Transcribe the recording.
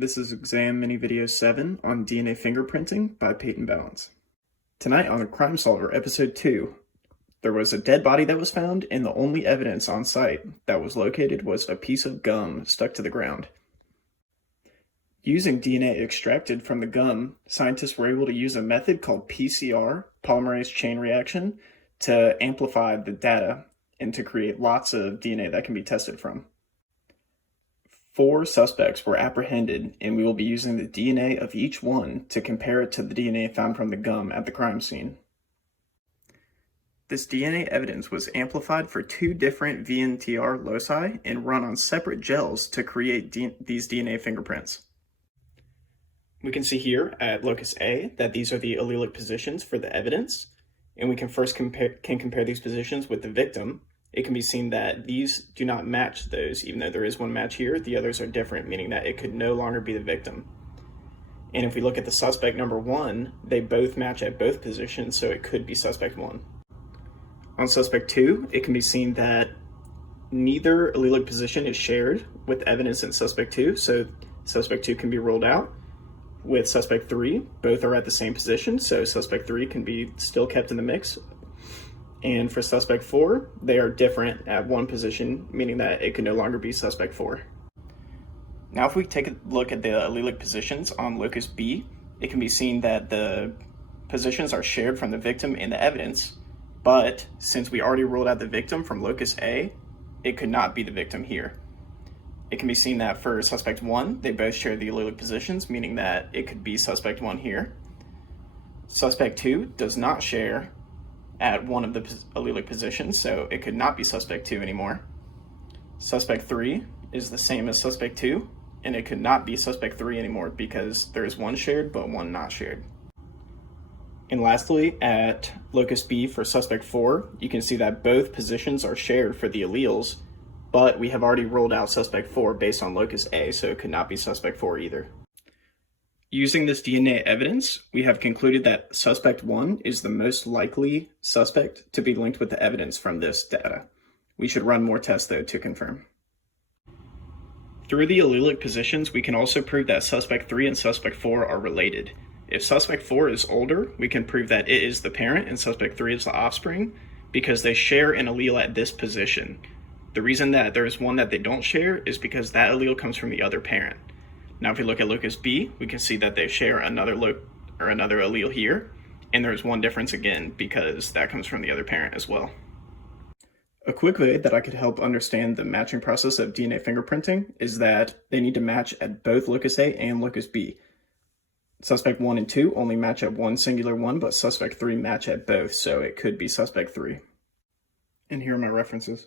This is exam mini video 7 on DNA fingerprinting by Peyton Balance. Tonight on Crime Solver episode 2, there was a dead body that was found and the only evidence on site that was located was a piece of gum stuck to the ground. Using DNA extracted from the gum, scientists were able to use a method called PCR, polymerase chain reaction, to amplify the data and to create lots of DNA that can be tested from. 4 suspects were apprehended, and we will be using the DNA of each one to compare it to the DNA found from the gum at the crime scene. This DNA evidence was amplified for 2 different VNTR loci and run on separate gels to create these DNA fingerprints. We can see here at locus A that these are the allelic positions for the evidence, and we can first compare these positions with the victim. It can be seen that these do not match those, even though there is one match here, the others are different, meaning that it could no longer be the victim. And if we look at the suspect number 1, they both match at both positions, so it could be suspect 1. On suspect 2, it can be seen that neither allelic position is shared with evidence in suspect 2, so suspect 2 can be ruled out. With suspect 3, both are at the same position, so suspect 3 can be still kept in the mix. And for suspect 4, they are different at one position, meaning that it can no longer be suspect 4. Now if we take a look at the allelic positions on locus B, it can be seen that the positions are shared from the victim and the evidence, but since we already ruled out the victim from locus A, it could not be the victim here. It can be seen that for suspect 1, they both share the allelic positions, meaning that it could be suspect 1 here. Suspect 2 does not share at one of the allelic positions, so it could not be suspect 2 anymore. Suspect 3 is the same as suspect 2, and it could not be suspect 3 anymore because there is one shared but one not shared. And lastly, at locus B for suspect 4, you can see that both positions are shared for the alleles, but we have already ruled out suspect 4 based on locus A, so it could not be suspect 4 either. Using this DNA evidence, we have concluded that suspect 1 is the most likely suspect to be linked with the evidence from this data. We should run more tests though to confirm. Through the allelic positions, we can also prove that suspect 3 and suspect 4 are related. If suspect 4 is older, we can prove that it is the parent and suspect 3 is the offspring because they share an allele at this position. The reason that there is one that they don't share is because that allele comes from the other parent. Now if we look at locus B, we can see that they share another allele here, and there's one difference again because that comes from the other parent as well. A quick way that I could help understand the matching process of DNA fingerprinting is that they need to match at both locus A and locus B. Suspect 1 and 2 only match at one singular one, but suspect 3 match at both, so it could be suspect 3. And here are my references.